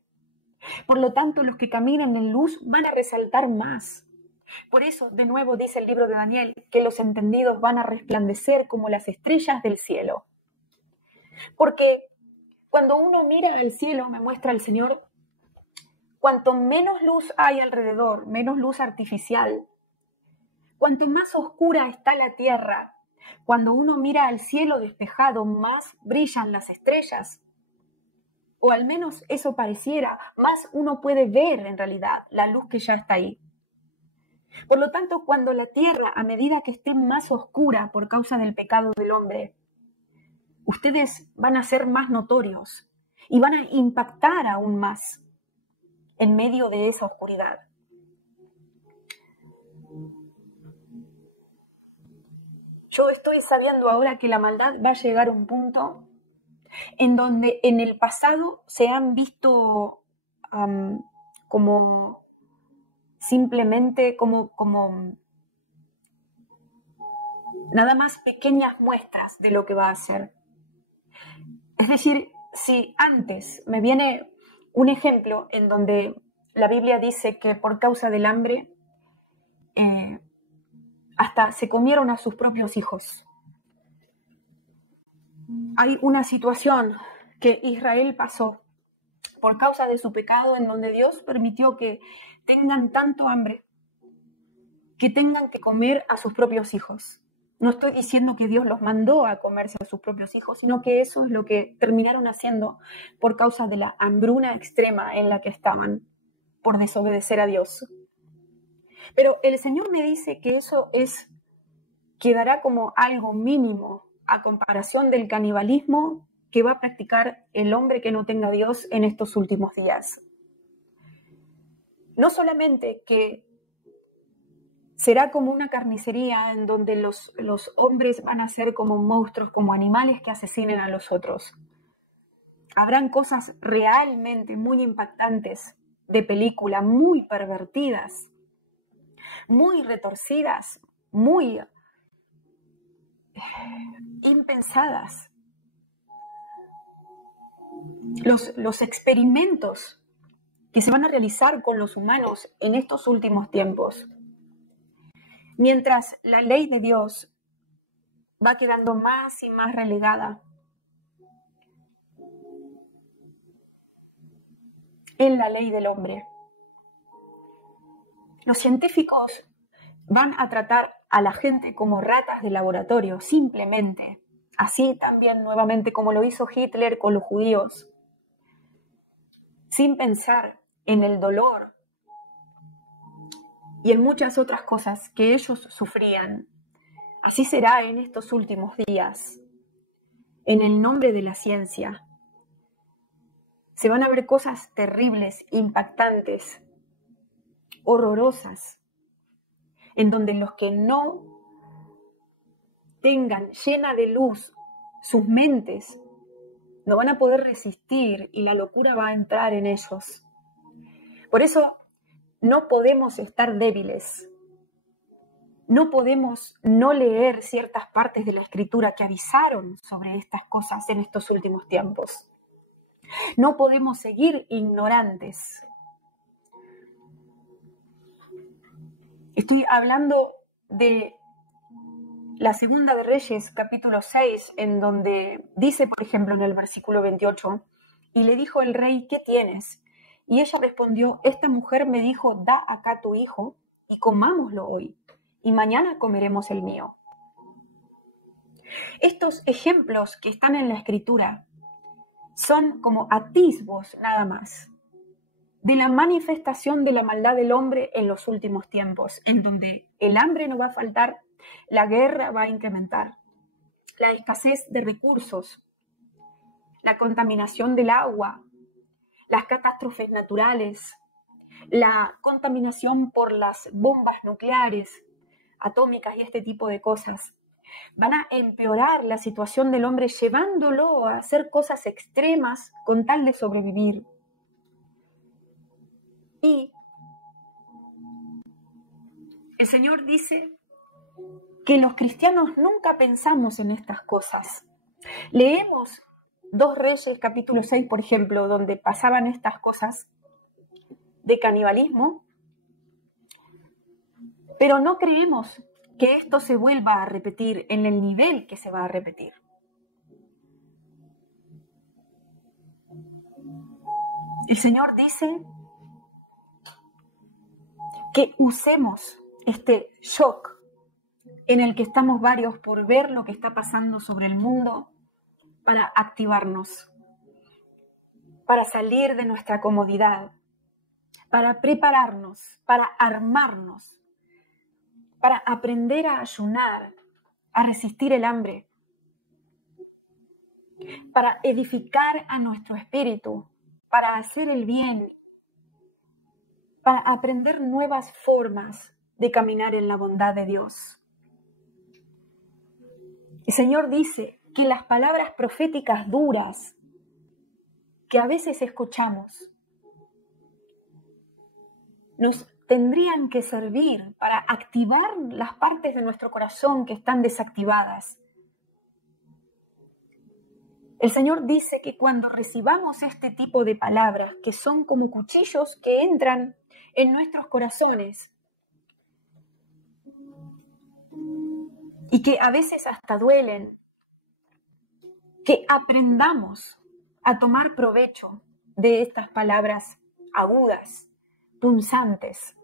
Por lo tanto, los que caminan en luz van a resaltar más. Por eso, de nuevo dice el libro de Daniel, que los entendidos van a resplandecer como las estrellas del cielo. Porque cuando uno mira al cielo, me muestra el Señor, cuanto menos luz hay alrededor, menos luz artificial, cuanto más oscura está la tierra, cuando uno mira al cielo despejado, más brillan las estrellas. O al menos eso pareciera, más uno puede ver en realidad la luz que ya está ahí. Por lo tanto, cuando la tierra, a medida que esté más oscura por causa del pecado del hombre, ustedes van a ser más notorios y van a impactar aún más en medio de esa oscuridad. Yo estoy sabiendo ahora que la maldad va a llegar a un punto en donde en el pasado se han visto como simplemente como nada más pequeñas muestras de lo que va a ser. Es decir, si antes me viene un ejemplo en donde la Biblia dice que por causa del hambre hasta se comieron a sus propios hijos. Hay una situación que Israel pasó por causa de su pecado en donde Dios permitió que tengan tanto hambre que tengan que comer a sus propios hijos. No estoy diciendo que Dios los mandó a comerse a sus propios hijos, sino que eso es lo que terminaron haciendo por causa de la hambruna extrema en la que estaban, por desobedecer a Dios. Pero el Señor me dice que eso quedará como algo mínimo a comparación del canibalismo que va a practicar el hombre que no tenga a Dios en estos últimos días. No solamente que será como una carnicería en donde los hombres van a ser como monstruos, como animales que asesinen a los otros. Habrán cosas realmente muy impactantes de película, muy pervertidas, muy retorcidas, muy impensadas. Los experimentos que se van a realizar con los humanos en estos últimos tiempos, mientras la ley de Dios va quedando más y más relegada en la ley del hombre. Los científicos van a tratar a la gente como ratas de laboratorio, simplemente. Así también nuevamente como lo hizo Hitler con los judíos, sin pensar en el dolor y en muchas otras cosas que ellos sufrían. Así será en estos últimos días. En el nombre de la ciencia se van a ver cosas terribles, impactantes, horrorosas, en donde los que no tengan llena de luz sus mentes no van a poder resistir y la locura va a entrar en ellos. Por eso no podemos estar débiles. No podemos no leer ciertas partes de la Escritura que avisaron sobre estas cosas en estos últimos tiempos. No podemos seguir ignorantes. Estoy hablando de la Segunda de Reyes, capítulo 6, en donde dice, por ejemplo, en el versículo 28, y le dijo el rey, ¿qué tienes? Y ella respondió, esta mujer me dijo, da acá tu hijo y comámoslo hoy. y mañana comeremos el mío. Estos ejemplos que están en la Escritura son como atisbos nada más de la manifestación de la maldad del hombre en los últimos tiempos, en donde el hambre no va a faltar, la guerra va a incrementar, la escasez de recursos, la contaminación del agua, las catástrofes naturales, la contaminación por las bombas nucleares, atómicas y este tipo de cosas, van a empeorar la situación del hombre, llevándolo a hacer cosas extremas con tal de sobrevivir. Y el Señor dice que los cristianos nunca pensamos en estas cosas. Leemos 2 Reyes, capítulo 6, por ejemplo, donde pasaban estas cosas de canibalismo, pero no creemos que esto se vuelva a repetir en el nivel que se va a repetir. El Señor dice que usemos este shock en el que estamos varios por ver lo que está pasando sobre el mundo para activarnos, para salir de nuestra comodidad, para prepararnos, para armarnos, para aprender a ayunar, a resistir el hambre, para edificar a nuestro espíritu, para hacer el bien, para aprender nuevas formas de caminar en la bondad de Dios. El Señor dice que las palabras proféticas duras que a veces escuchamos nos tendrían que servir para activar las partes de nuestro corazón que están desactivadas. El Señor dice que cuando recibamos este tipo de palabras, que son como cuchillos que entran en nuestros corazones y que a veces hasta duelen, que aprendamos a tomar provecho de estas palabras agudas, punzantes,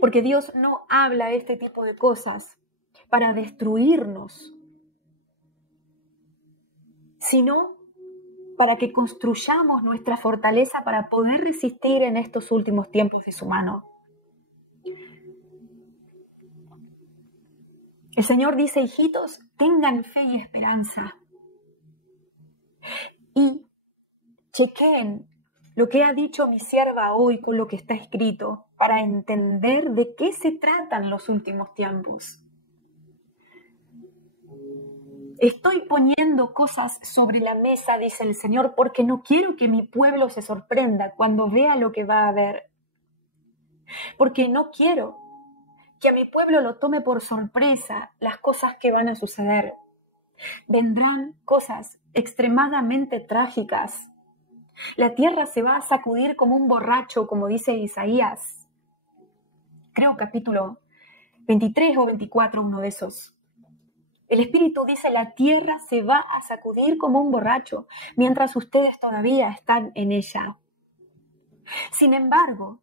porque Dios no habla este tipo de cosas para destruirnos, sino para que construyamos nuestra fortaleza para poder resistir en estos últimos tiempos de su mano. El Señor dice, hijitos, tengan fe y esperanza. Y chequeen lo que ha dicho mi sierva hoy con lo que está escrito para entender de qué se tratan los últimos tiempos. Estoy poniendo cosas sobre la mesa, dice el Señor, porque no quiero que mi pueblo se sorprenda cuando vea lo que va a haber. Porque no quiero que a mi pueblo lo tome por sorpresa las cosas que van a suceder. Vendrán cosas extremadamente trágicas. La tierra se va a sacudir como un borracho, como dice Isaías. Creo capítulo 23 o 24, uno de esos. El Espíritu dice, la tierra se va a sacudir como un borracho, mientras ustedes todavía están en ella. Sin embargo,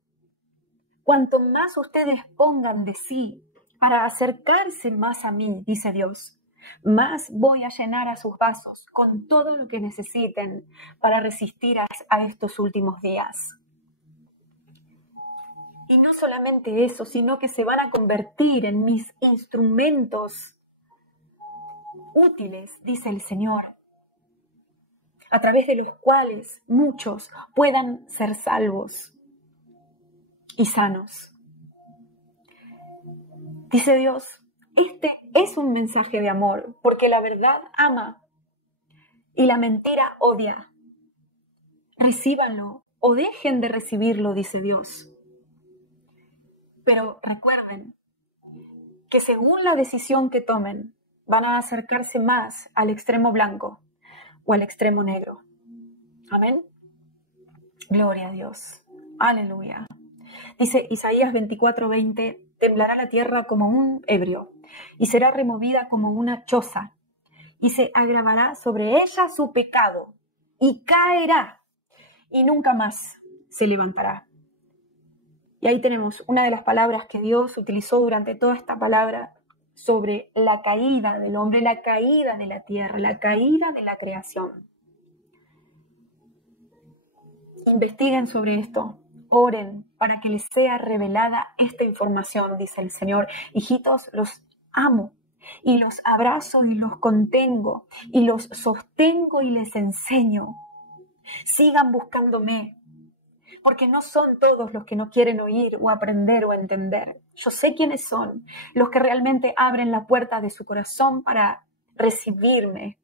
cuanto más ustedes pongan de sí para acercarse más a mí, dice Dios, más voy a llenar a sus vasos con todo lo que necesiten para resistir a estos últimos días. Y no solamente eso, sino que se van a convertir en mis instrumentos útiles, dice el Señor, a través de los cuales muchos puedan ser salvos y sanos. Dice Dios, este es un mensaje de amor, porque la verdad ama y la mentira odia. Recíbanlo o dejen de recibirlo, dice Dios. Pero recuerden que según la decisión que tomen, van a acercarse más al extremo blanco o al extremo negro. Amén. Gloria a Dios. Aleluya. Dice Isaías 24:20, temblará la tierra como un ebrio y será removida como una choza y se agravará sobre ella su pecado y caerá y nunca más se levantará. Y ahí tenemos una de las palabras que Dios utilizó durante toda esta palabra sobre la caída del hombre, la caída de la tierra, la caída de la creación. Investiguen sobre esto, oren para que les sea revelada esta información, dice el Señor. Hijitos, los amo y los abrazo y los contengo y los sostengo y les enseño. Sigan buscándome, porque no son todos los que no quieren oír o aprender o entender. Yo sé quiénes son, los que realmente abren la puerta de su corazón para recibirme.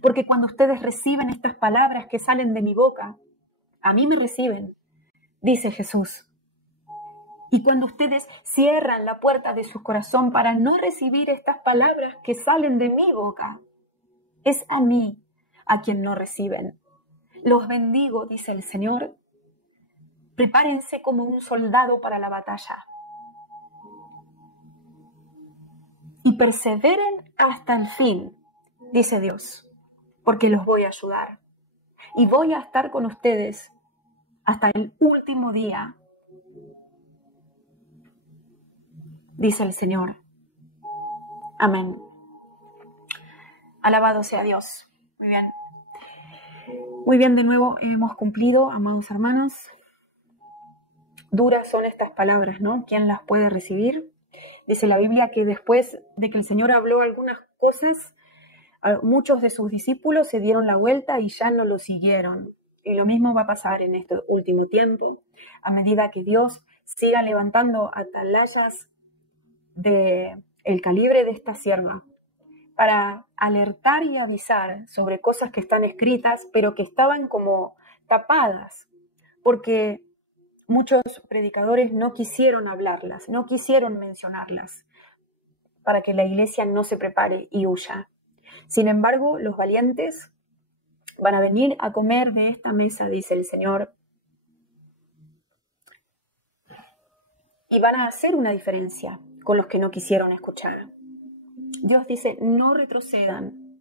Porque cuando ustedes reciben estas palabras que salen de mi boca, a mí me reciben, dice Jesús. Y cuando ustedes cierran la puerta de su corazón para no recibir estas palabras que salen de mi boca, es a mí a quien no reciben. Los bendigo, dice el Señor. Prepárense como un soldado para la batalla. Y perseveren hasta el fin, dice Dios, porque los voy a ayudar. Y voy a estar con ustedes hasta el último día, dice el Señor. Amén. Alabado sea Dios. Muy bien. Muy bien, de nuevo hemos cumplido, amados hermanos. Duras son estas palabras, ¿no? ¿Quién las puede recibir? Dice la Biblia que después de que el Señor habló algunas cosas, muchos de sus discípulos se dieron la vuelta y ya no lo siguieron. Y lo mismo va a pasar en este último tiempo, a medida que Dios siga levantando atalayas del calibre de esta sierva para alertar y avisar sobre cosas que están escritas, pero que estaban como tapadas, porque muchos predicadores no quisieron hablarlas, no quisieron mencionarlas, para que la iglesia no se prepare y huya. Sin embargo, los valientes van a venir a comer de esta mesa, dice el Señor, y van a hacer una diferencia con los que no quisieron escuchar. Dios dice, no retrocedan,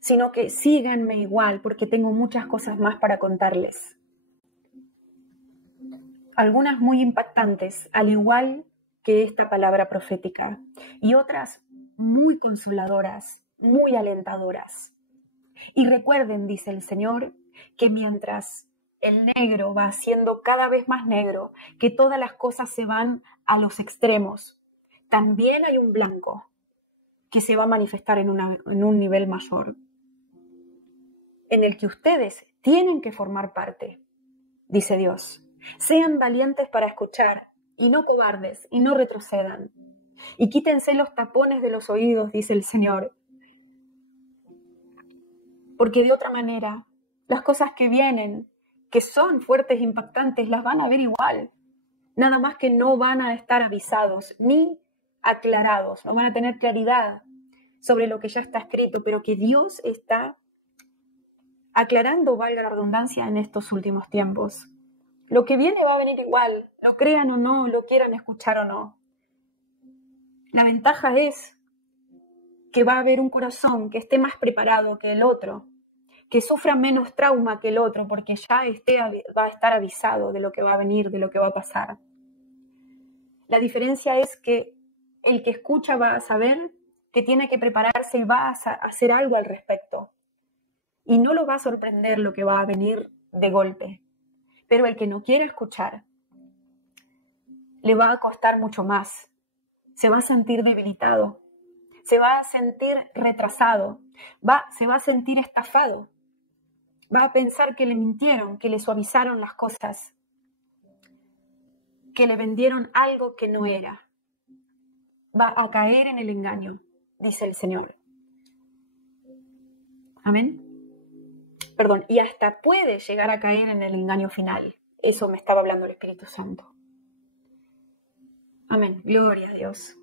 sino que síganme igual, porque tengo muchas cosas más para contarles. Algunas muy impactantes, al igual que esta palabra profética, y otras muy consoladoras, muy alentadoras. Y recuerden, dice el Señor, que mientras el negro va siendo cada vez más negro, que todas las cosas se van a los extremos, también hay un blanco que se va a manifestar en un nivel mayor, en el que ustedes tienen que formar parte, dice Dios. Sean valientes para escuchar, y no cobardes, y no retrocedan. Y quítense los tapones de los oídos, dice el Señor. Porque de otra manera, las cosas que vienen, que son fuertes e impactantes, las van a ver igual. Nada más que no van a estar avisados, ni aclarados, no van a tener claridad sobre lo que ya está escrito, pero que Dios está aclarando, valga la redundancia, en estos últimos tiempos. Lo que viene va a venir igual, lo crean o no, lo quieran escuchar o no. La ventaja es que va a haber un corazón que esté más preparado que el otro, que sufra menos trauma que el otro, porque ya va a estar avisado de lo que va a venir, de lo que va a pasar. La diferencia es que el que escucha va a saber que tiene que prepararse y va a hacer algo al respecto. Y no lo va a sorprender lo que va a venir de golpe. Pero el que no quiere escuchar, le va a costar mucho más. Se va a sentir debilitado, se va a sentir retrasado, se va a sentir estafado. Va a pensar que le mintieron, que le suavizaron las cosas, que le vendieron algo que no era. Va a caer en el engaño, dice el Señor. Amén. Perdón, y hasta puede llegar a caer en el engaño final. Eso me estaba hablando el Espíritu Santo. Amén. Gloria a Dios.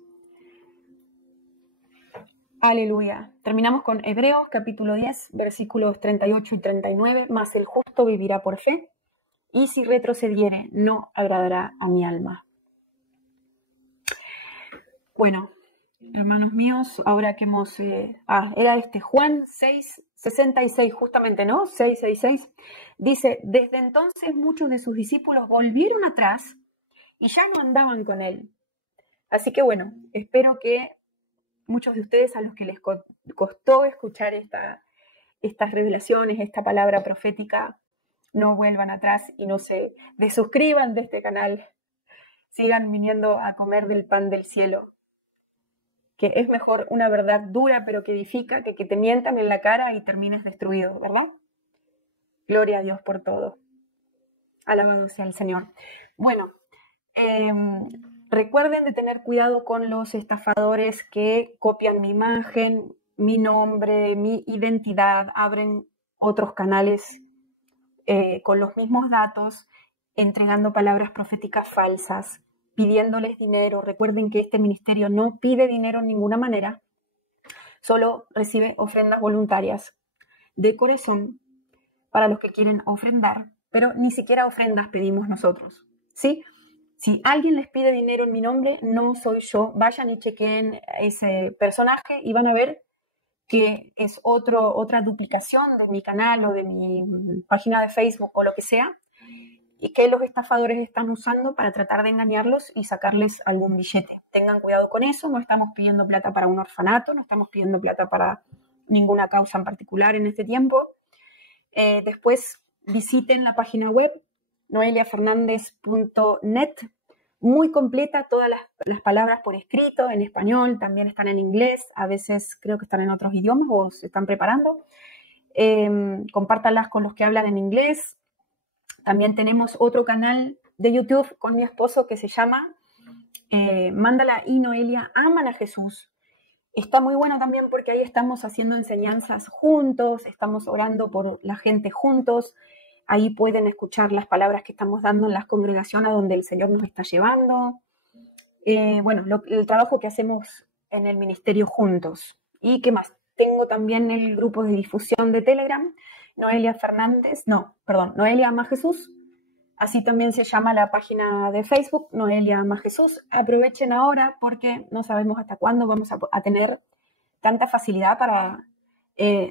Aleluya. Terminamos con Hebreos capítulo 10, versículos 38 y 39. Mas el justo vivirá por fe, y si retrocediere, no agradará a mi alma. Bueno, hermanos míos, ahora que hemos... era Juan 6, 66, justamente, ¿no? 6, 6, 6. Dice, desde entonces muchos de sus discípulos volvieron atrás y ya no andaban con él. Así que bueno, espero que muchos de ustedes a los que les costó escuchar estas revelaciones, esta palabra profética, no vuelvan atrás y no se desuscriban de este canal. Sigan viniendo a comer del pan del cielo, que es mejor una verdad dura pero que edifica que te mientan en la cara y termines destruido, ¿verdad? Gloria a Dios por todo. Alabado sea el Señor. Bueno, recuerden de tener cuidado con los estafadores que copian mi imagen, mi nombre, mi identidad, abren otros canales con los mismos datos, entregando palabras proféticas falsas, pidiéndoles dinero. Recuerden que este ministerio no pide dinero en ninguna manera, solo recibe ofrendas voluntarias de corazón para los que quieren ofrendar, pero ni siquiera ofrendas pedimos nosotros, ¿sí? Si alguien les pide dinero en mi nombre, no soy yo. Vayan y chequen ese personaje y van a ver que es otra duplicación de mi canal o de mi página de Facebook o lo que sea, y que los estafadores están usando para tratar de engañarlos y sacarles algún billete. Tengan cuidado con eso, no estamos pidiendo plata para un orfanato, no estamos pidiendo plata para ninguna causa en particular en este tiempo. Después visiten la página web noeliafernandez.net, muy completa, todas las palabras por escrito, en español, también están en inglés, a veces creo que están en otros idiomas o se están preparando. Compártanlas con los que hablan en inglés. También tenemos otro canal de YouTube con mi esposo que se llama Mándala y Noelia Aman a Jesús. Está muy bueno también porque ahí estamos haciendo enseñanzas juntos, estamos orando por la gente juntos. Ahí pueden escuchar las palabras que estamos dando en las congregaciones a donde el Señor nos está llevando. Bueno, el trabajo que hacemos en el ministerio juntos. ¿Y qué más? Tengo también el grupo de difusión de Telegram, Noelia Ama Jesús. Así también se llama la página de Facebook, Noelia Ama Jesús. Aprovechen ahora porque no sabemos hasta cuándo vamos a tener tanta facilidad para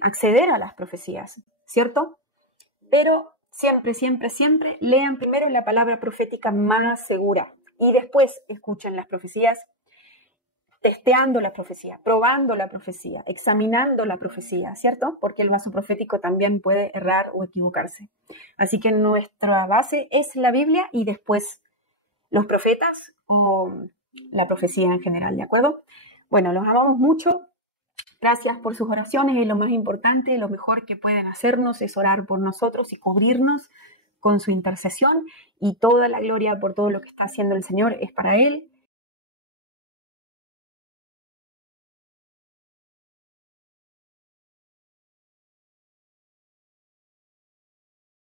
acceder a las profecías, ¿cierto? Pero siempre, siempre, siempre lean primero la palabra profética más segura y después escuchen las profecías, testeando la profecía, probando la profecía, examinando la profecía, ¿cierto? Porque el vaso profético también puede errar o equivocarse. Así que nuestra base es la Biblia y después los profetas o la profecía en general, ¿de acuerdo? Bueno, los amamos mucho. Gracias por sus oraciones, es lo más importante, lo mejor que pueden hacernos es orar por nosotros y cubrirnos con su intercesión, y toda la gloria por todo lo que está haciendo el Señor es para Él.